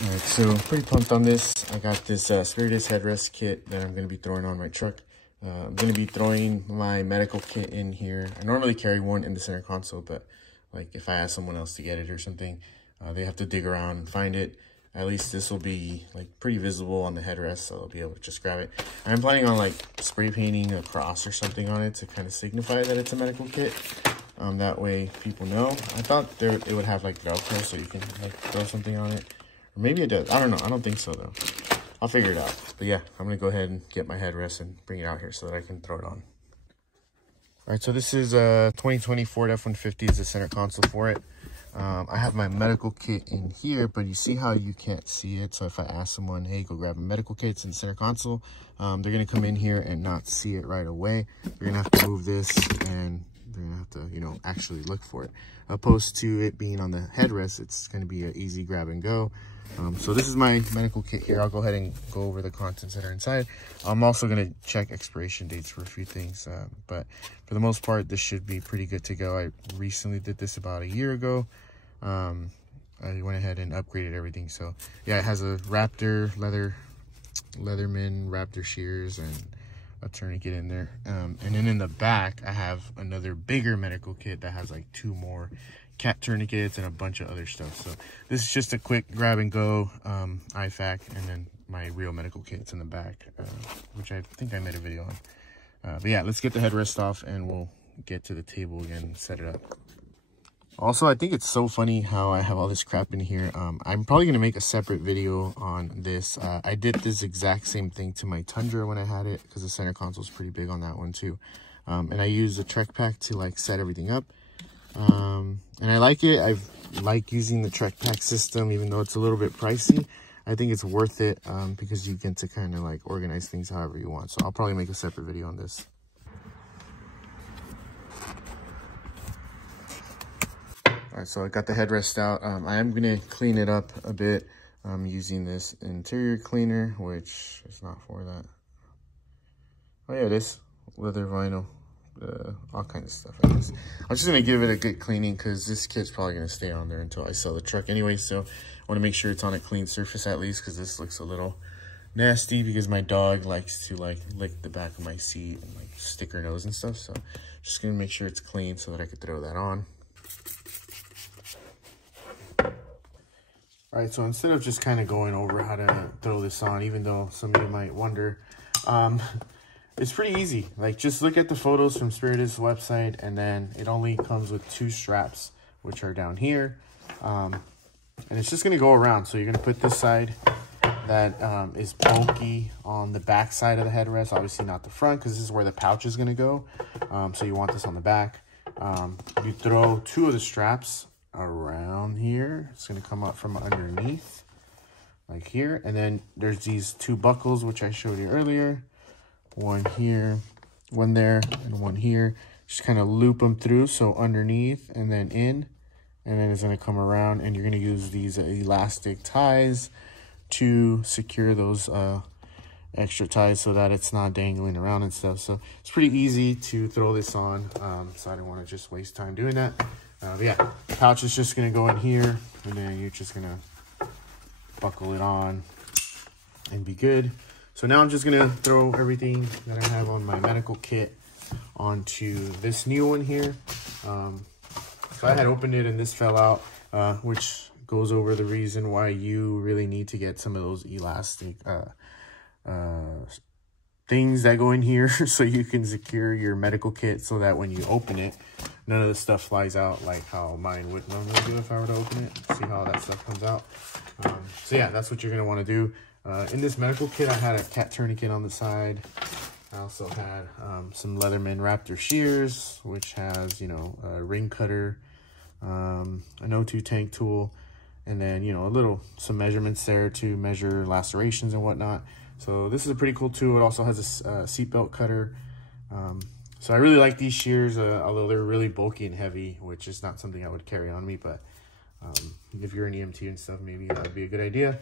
Alright, so pretty pumped on this. I got this Spiritus Headrest kit that I'm going to be throwing on my truck. I'm going to be throwing my medical kit in here. I normally carry one in the center console, but like if I ask someone else to get it or something, they have to dig around and find it. At least this will be like pretty visible on the headrest, so I'll be able to just grab it. I'm planning on like spray painting a cross or something on it to kind of signify that it's a medical kit. That way people know. I thought it would have like Velcro so you can like throw something on it. Or maybe it does. I don't know. I don't think so, though. I'll figure it out. But yeah, I'm going to go ahead and get my headrest and bring it out here so that I can throw it on. All right, so this is a 2020 Ford F-150 is the center console for it. I have my medical kit in here, but you see how you can't see it. So if I ask someone, hey, go grab a medical kit, it's in the center console, they're going to come in here and not see it right away. You're going to have to move this and they're going to have to, you know, actually look for it. Opposed to it being on the headrest, it's going to be an easy grab and go. So this is my medical kit here. I'll go ahead and go over the contents that are inside. I'm also going to check expiration dates for a few things, but for the most part, this should be pretty good to go. I recently did this about a year ago. I went ahead and upgraded everything. So yeah, it has a Raptor Leatherman Raptor shears and a tourniquet in there. And then in the back, I have another bigger medical kit that has like 2 more cat tourniquets and a bunch of other stuff. So this is just a quick grab and go IFAC, and then my real medical kit's in the back, which I think I made a video on. But yeah, let's get the headrest off and we'll get to the table again and set it up. Also, I think it's so funny how I have all this crap in here. I'm probably going to make a separate video on this. I did this exact same thing to my Tundra when I had it, because the center console is pretty big on that one too. And I used the Trek Pack to like set everything up. And I like it. I like using the Trek Pack system, even though it's a little bit pricey. I think it's worth it because you get to kind of like organize things however you want. So I'll probably make a separate video on this. All right, so I got the headrest out. I am going to clean it up a bit using this interior cleaner, which is not for that. Oh yeah, it is. Leather vinyl. All kinds of stuff, I guess. I'm just going to give it a good cleaning because this kit's probably going to stay on there until I sell the truck anyway. So I want to make sure it's on a clean surface at least, because this looks a little nasty because my dog likes to like lick the back of my seat and like stick her nose and stuff. So just going to make sure it's clean so that I could throw that on. All right, so instead of just kind of going over how to throw this on, even though some of you might wonder, it's pretty easy. Like, just look at the photos from Spiritus' website, and then it only comes with 2 straps, which are down here. And it's just going to go around. So you're going to put this side that is bulky on the back side of the headrest. Obviously not the front, because this is where the pouch is going to go. So you want this on the back. You throw 2 of the straps around here. It's going to come up from underneath, like here. And then there's these 2 buckles, which I showed you earlier. One here, one there, and one here. Just kind of loop them through, so underneath and then in, and then it's going to come around, and you're going to use these elastic ties to secure those extra ties so that it's not dangling around and stuff. So it's pretty easy to throw this on, so I don't want to just waste time doing that. But yeah, the pouch is just going to go in here, and then you're just going to buckle it on and be good. So now I'm just going to throw everything that I have on my medical kit onto this new one here. So I had opened it and this fell out, which goes over the reason why you really need to get some of those elastic things that go in here so you can secure your medical kit, so that when you open it, none of the stuff flies out like how mine would normally do if I were to open it. See how that stuff comes out? So yeah, that's what you're going to want to do. In this medical kit, I had a cat tourniquet on the side. I also had some Leatherman Raptor shears, which has, you know, a ring cutter, an O2 tank tool, and then, you know, some measurements there to measure lacerations and whatnot. So this is a pretty cool tool. It also has a seatbelt cutter. So I really like these shears, although they're really bulky and heavy, which is not something I would carry on me, but if you're an EMT and stuff, maybe that would be a good idea.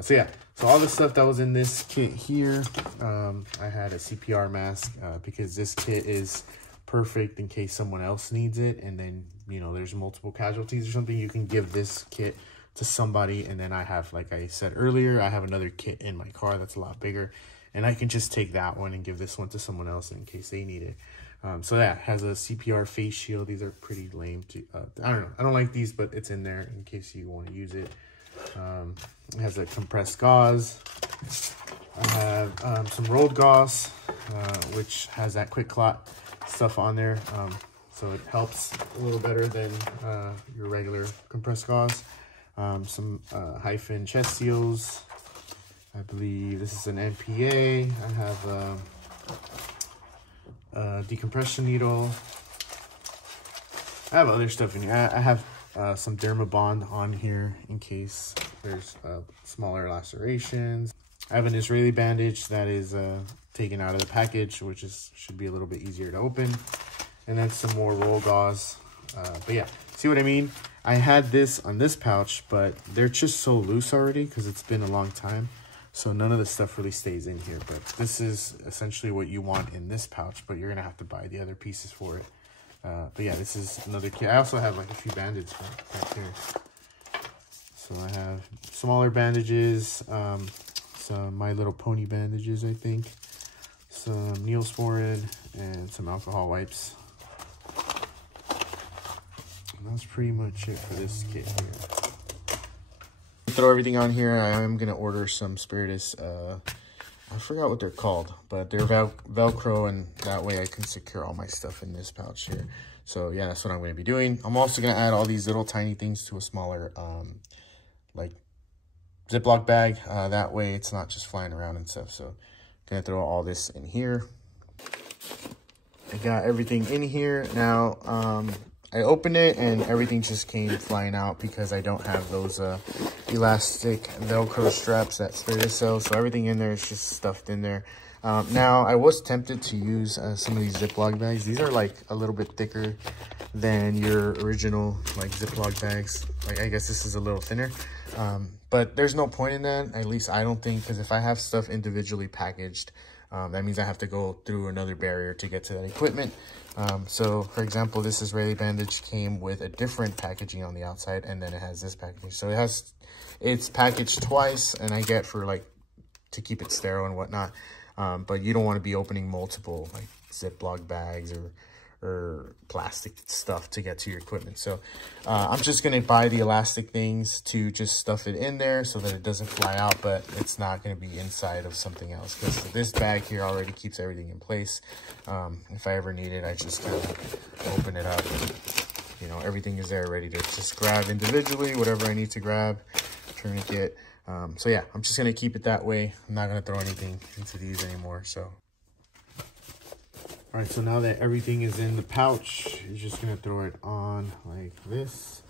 So yeah, so all the stuff that was in this kit here, I had a CPR mask because this kit is perfect in case someone else needs it, and then, you know, there's multiple casualties or something. You can give this kit to somebody. And then I have, like I said earlier, I have another kit in my car that's a lot bigger, and I can just take that one and give this one to someone else in case they need it. So that has a CPR face shield. These are pretty lame too. I don't know, I don't like these, but it's in there in case you want to use it. It has a compressed gauze. I have some rolled gauze, which has that quick clot stuff on there, so it helps a little better than your regular compressed gauze. Some hyphen chest seals. I believe this is an NPA. I have a decompression needle. I have other stuff in here. I have some Dermabond on here in case there's smaller lacerations. I have an Israeli bandage that is taken out of the package, which should be a little bit easier to open. And then some more roll gauze. But yeah, see what I mean? I had this on this pouch, but they're just so loose already because it's been a long time. So none of the stuff really stays in here. But this is essentially what you want in this pouch, but you're going to have to buy the other pieces for it. But yeah, this is another kit. I also have like a few bandages back there. So I have smaller bandages, some My Little Pony bandages, I think, some Neosporin, and some alcohol wipes. And that's pretty much it for this kit here. Throw everything on here. I am going to order some Spiritus, I forgot what they're called, but they're Velcro, and that way I can secure all my stuff in this pouch here. So yeah, that's what I'm going to be doing. I'm also going to add all these little tiny things to a smaller, like Ziploc bag. That way it's not just flying around and stuff. So I'm going to throw all this in here. I got everything in here. Now, I opened it and everything just came flying out because I don't have those elastic Velcro straps that Spiritus sells. So everything in there is just stuffed in there. Now, I was tempted to use some of these Ziploc bags. These are like a little bit thicker than your original like Ziploc bags. Like, I guess this is a little thinner. But there's no point in that, at least I don't think, because if I have stuff individually packaged, that means I have to go through another barrier to get to that equipment. So for example, this Israeli bandage came with a different packaging on the outside, and then it has this packaging. So it's packaged twice, and I get for like to keep it sterile and whatnot. But you don't want to be opening multiple like Ziploc bags or plastic stuff to get to your equipment. So I'm just going to buy the elastic things to just stuff it in there so that it doesn't fly out, but it's not going to be inside of something else, because this bag here already keeps everything in place. If I ever need it, I just kind of open it up. You know, everything is there ready to just grab individually, whatever I need to grab, tourniquet. So yeah, I'm just going to keep it that way. I'm not going to throw anything into these anymore. So all right, so now that everything is in the pouch, you're just gonna throw it on like this.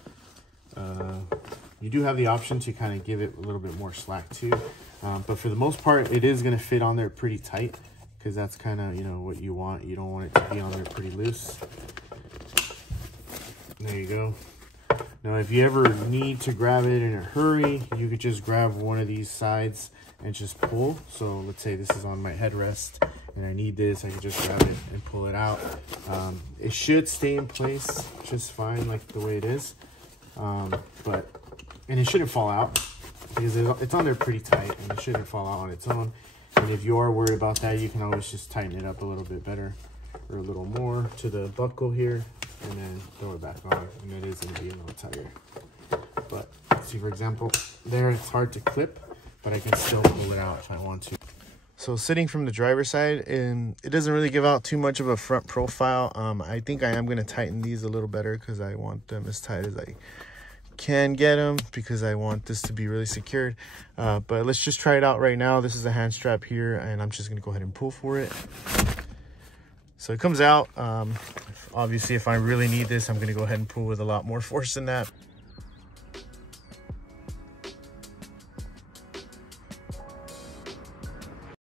You do have the option to kind of give it a little bit more slack too. But for the most part, it is gonna fit on there pretty tight, because that's kind of, you know, what you want. You don't want it to be on there pretty loose. There you go. Now, if you ever need to grab it in a hurry, you could just grab one of these sides and just pull. So let's say this is on my headrest and I need this, I can just grab it and pull it out. It should stay in place just fine, like the way it is. And it shouldn't fall out because it's on there pretty tight, and it shouldn't fall out on its own. And if you are worried about that, you can always just tighten it up a little bit better or a little more to the buckle here, and then throw it back on, and it is going to be a little tighter. But see, for example, there it's hard to clip, but I can still pull it out if I want to. So sitting from the driver's side, and it doesn't really give out too much of a front profile. I think I am going to tighten these a little better because I want them as tight as I can get them, because I want this to be really secured. But let's just try it out right now. This is a hand strap here, and I'm just going to go ahead and pull for it. So it comes out. Obviously, if I really need this, I'm going to go ahead and pull with a lot more force than that.